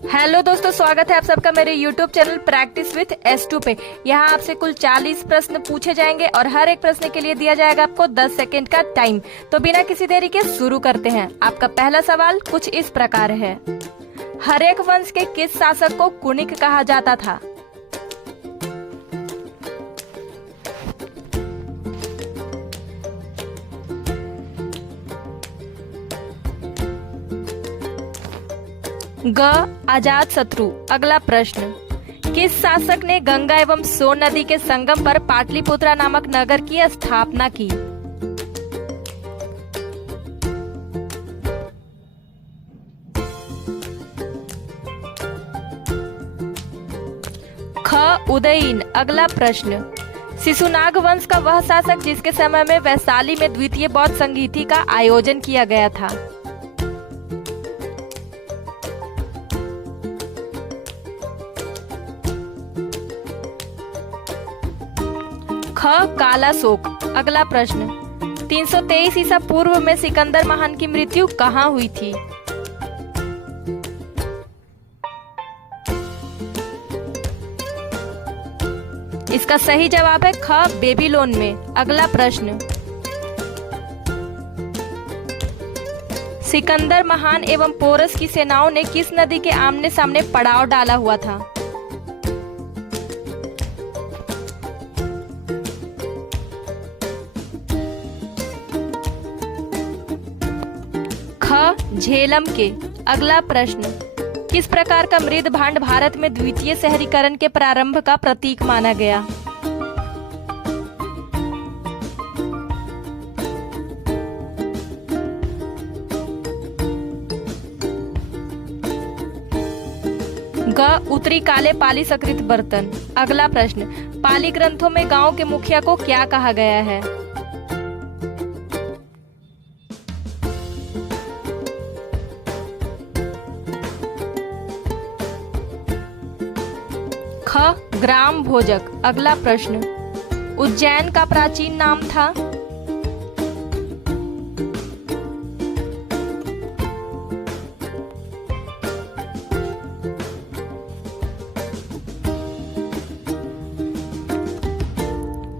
Hello दोस्तों, स्वागत है आप सबका मेरे YouTube channel practice with S2 पे। यहाँ आपसे कुल 40 प्रश्न पूछे जाएंगे और हर एक प्रश्न के लिए दिया जाएगा आपको 10 सेकंड का टाइम। तो बिना किसी देरी के शुरू करते हैं। आपका पहला सवाल कुछ इस प्रकार है। हर्यक वंश के किस शासक को कुनिक कहा जाता था? ग. अजात शत्रु। अगला प्रश्न, किस शासक ने गंगा एवं सोन नदी के संगम पर पाटलिपुत्रा नामक नगर की स्थापना की? ख. उदयीन। अगला प्रश्न, शिशुनाग वंश का वह शासक जिसके समय में वैशाली में द्वितीय बौद्ध संगीति का आयोजन किया गया था? ख. कालाशोक। अगला प्रश्न, 323 ईसा पूर्व में सिकंदर महान की मृत्यु कहाँ हुई थी? इसका सही जवाब है ख. बेबीलोन में। अगला प्रश्न, सिकंदर महान एवं पोरस की सेनाओं ने किस नदी के आमने सामने पड़ाव डाला हुआ था? ख. झेलम के। अगला प्रश्न, किस प्रकार का मृद भांड भारत में द्वितीय शहरीकरण के प्रारंभ का प्रतीक माना गया? ग. उत्तरी काले पाली सकृत बर्तन। अगला प्रश्न, पाली ग्रंथों में गांव के मुखिया को क्या कहा गया है? ख. ग्राम भोजक। अगला प्रश्न, उज्जैन का प्राचीन नाम था?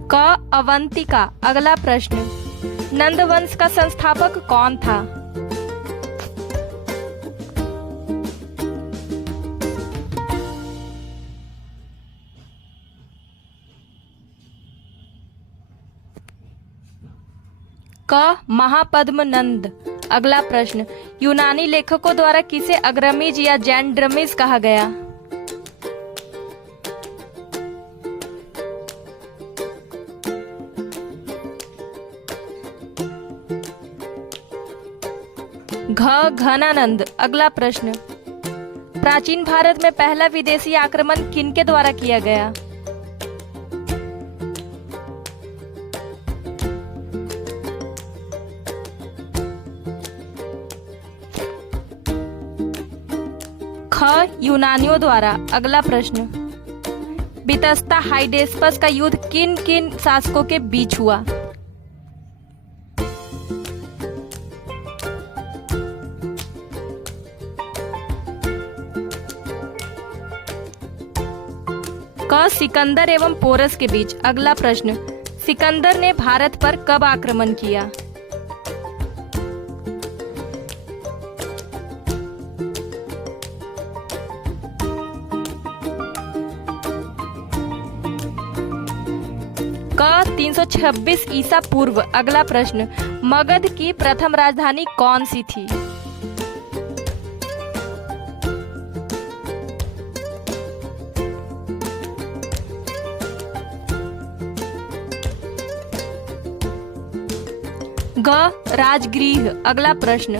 क. अवंतिका। अगला प्रश्न, नंद वंश का संस्थापक कौन था? क. महापद्मनंद। अगला प्रश्न, यूनानी लेखकों द्वारा किसे अग्रमीज या जैंड्रमीज कहा गया? घ. घनानंद। अगला प्रश्न, प्राचीन भारत में पहला विदेशी आक्रमण किनके द्वारा किया गया? ख. यूनानियों द्वारा। अगला प्रश्न, बितस्ता हाइडेस्पस का युद्ध किन किन शासकों के बीच हुआ? क. सिकंदर एवं पोरस के बीच। अगला प्रश्न, सिकंदर ने भारत पर कब आक्रमण किया? क. 326 ईसा पूर्व। अगला प्रश्न, मगध की प्रथम राजधानी कौन सी थी? ग. राजगृह। अगला प्रश्न,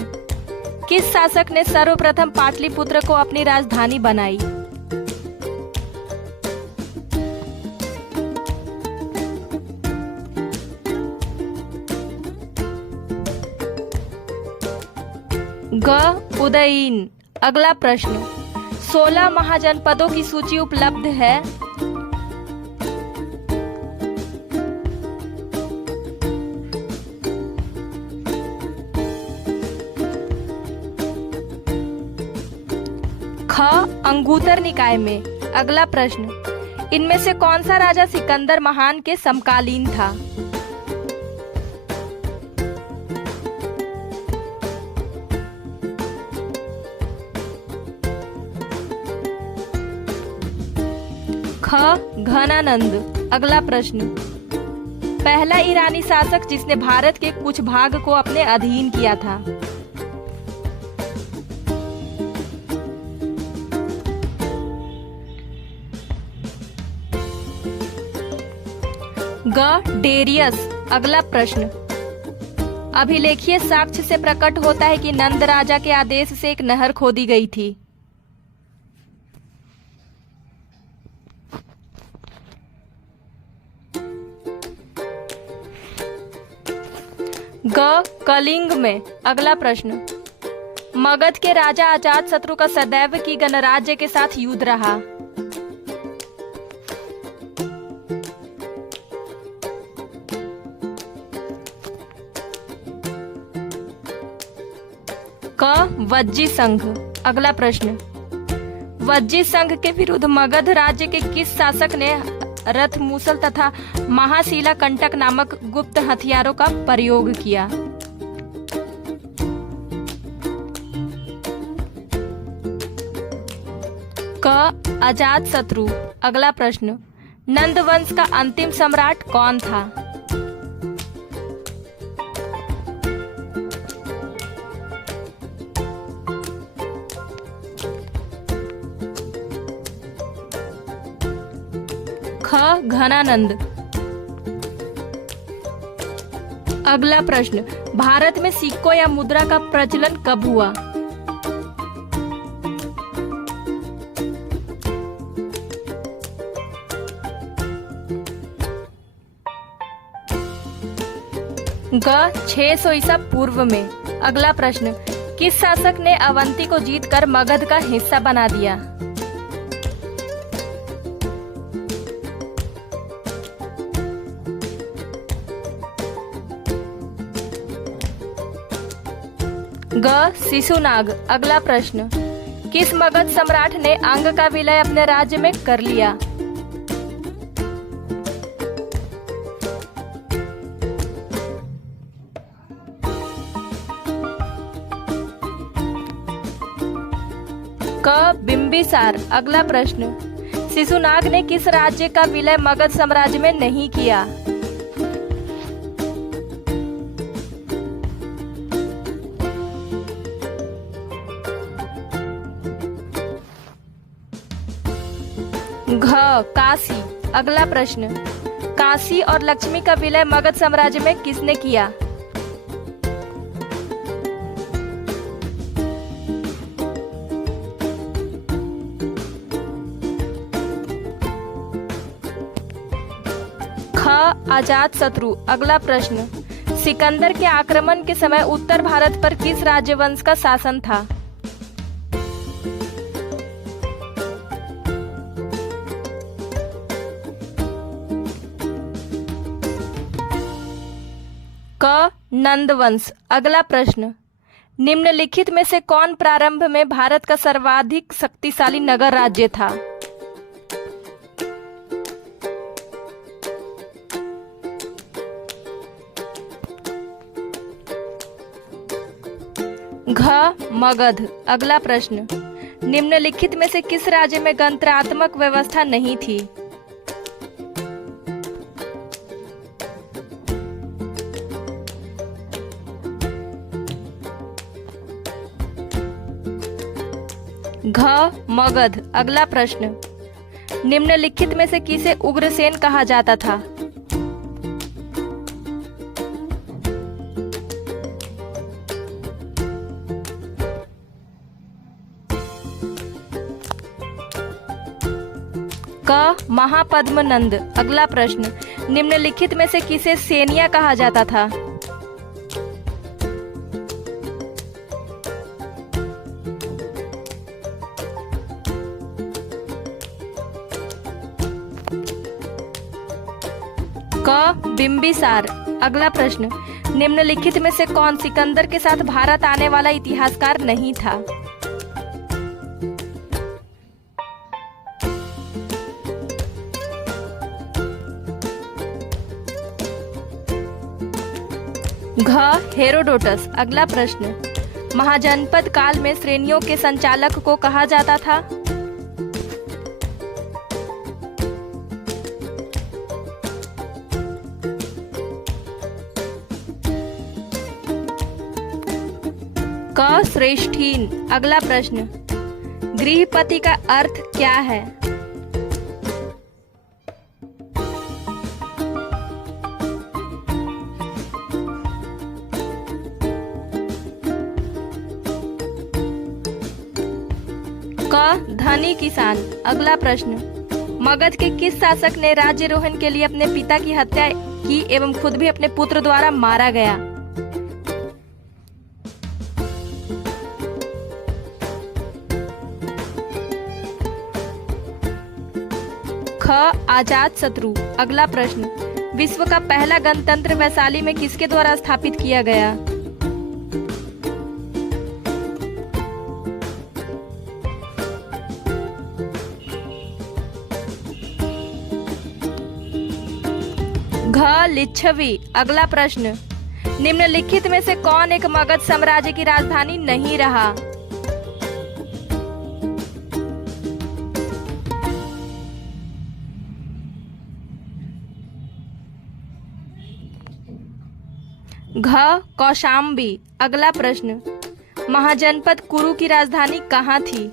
किस शासक ने सर्वप्रथम पाटलिपुत्र को अपनी राजधानी बनाई? ग. उदयीन। अगला प्रश्न, 16 महाजनपदों की सूची उपलब्ध है? ख अंगुतर निकाय में। अगला प्रश्न, इनमें से कौन सा राजा सिकंदर महान के समकालीन था? ख घनानंद। अगला प्रश्न, पहला ईरानी शासक जिसने भारत के कुछ भाग को अपने अधीन किया था? ग डेरियस। अगला प्रश्न, अभिलेखीय साक्ष्य से प्रकट होता है कि नंद राजा के आदेश से एक नहर खोदी गई थी। ग कलिंग में। अगला प्रश्न, मगध के राजा अजातशत्रु का सदैव की गणराज्य के साथ युद्ध रहा। क वज्जी संघ। अगला प्रश्न, वज्जी संघ के विरुद्ध मगध राज्य के किस शासक ने रथ मूसल तथा महाशिला कंटक नामक गुप्त हथियारों का प्रयोग किया? क अजातशत्रु। अगला प्रश्न, नंद वंश का अंतिम सम्राट कौन था? ख घनानंद। अगला प्रश्न, भारत में सिक्कों या मुद्रा का प्रचलन कब हुआ? ग 600 ईसा पूर्व में। अगला प्रश्न, किस शासक ने अवंती को जीतकर मगध का हिस्सा बना दिया? ग शिशुनाग। अगला प्रश्न, किस मगध सम्राट ने अंग का विलय अपने राज्य में कर लिया? क बिंबिसार। अगला प्रश्न, शिशुनाग ने किस राज्य का विलय मगध साम्राज्य में नहीं किया? घ काशी। अगला प्रश्न, काशी और लक्ष्मी का विलय मगध साम्राज्य में किसने किया? ख अजातशत्रु। अगला प्रश्न, सिकंदर के आक्रमण के समय उत्तर भारत पर किस राजवंश का शासन था? क नंदवंश। अगला प्रश्न, निम्नलिखित में से कौन प्रारंभ में भारत का सर्वाधिक शक्तिशाली नगर राज्य था? घ मगध। अगला प्रश्न, निम्नलिखित में से किस राज्य में गणतंत्रात्मक व्यवस्था नहीं थी? घ मगध। अगला प्रश्न, निम्नलिखित में से किसे उग्रसेन कहा जाता था? क महापद्मनंद। अगला प्रश्न, निम्नलिखित में से किसे सेनिया कहा जाता था? क बिंबिसार। अगला प्रश्न, निम्नलिखित में से कौन सिकंदर के साथ भारत आने वाला इतिहासकार नहीं था? घ हेरोडोटस। अगला प्रश्न, महाजनपद काल में श्रेणियों के संचालक को कहा जाता था? क श्रेष्ठीन। अगला प्रश्न, गृहपति का अर्थ क्या है? क धनी किसान। अगला प्रश्न, मगध के किस शासक ने राज्यारोहण के लिए अपने पिता की हत्या की एवं खुद भी अपने पुत्र द्वारा मारा गया? ख अजातशत्रु। अगला प्रश्न, विश्व का पहला गणतंत्र वैशाली में किसके द्वारा स्थापित किया गया? घ लिच्छवी। अगला प्रश्न, निम्नलिखित में से कौन एक मगध साम्राज्य की राजधानी नहीं रहा? घ कौशाम्बी। अगला प्रश्न, महाजनपद कुरु की राजधानी कहाँ थी?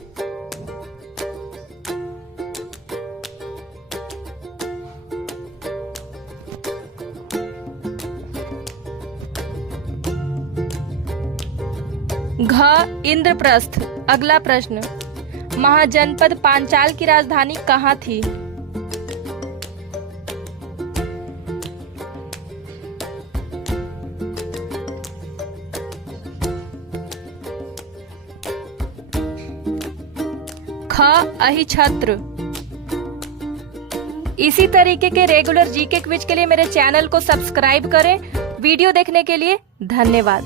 घ इंद्रप्रस्थ। अगला प्रश्न, महाजनपद पांचाल की राजधानी कहाँ थी? ख अहिछत्र। इसी तरीके के रेगुलर जीके क्विज के लिए मेरे चैनल को सब्सक्राइब करें। वीडियो देखने के लिए धन्यवाद।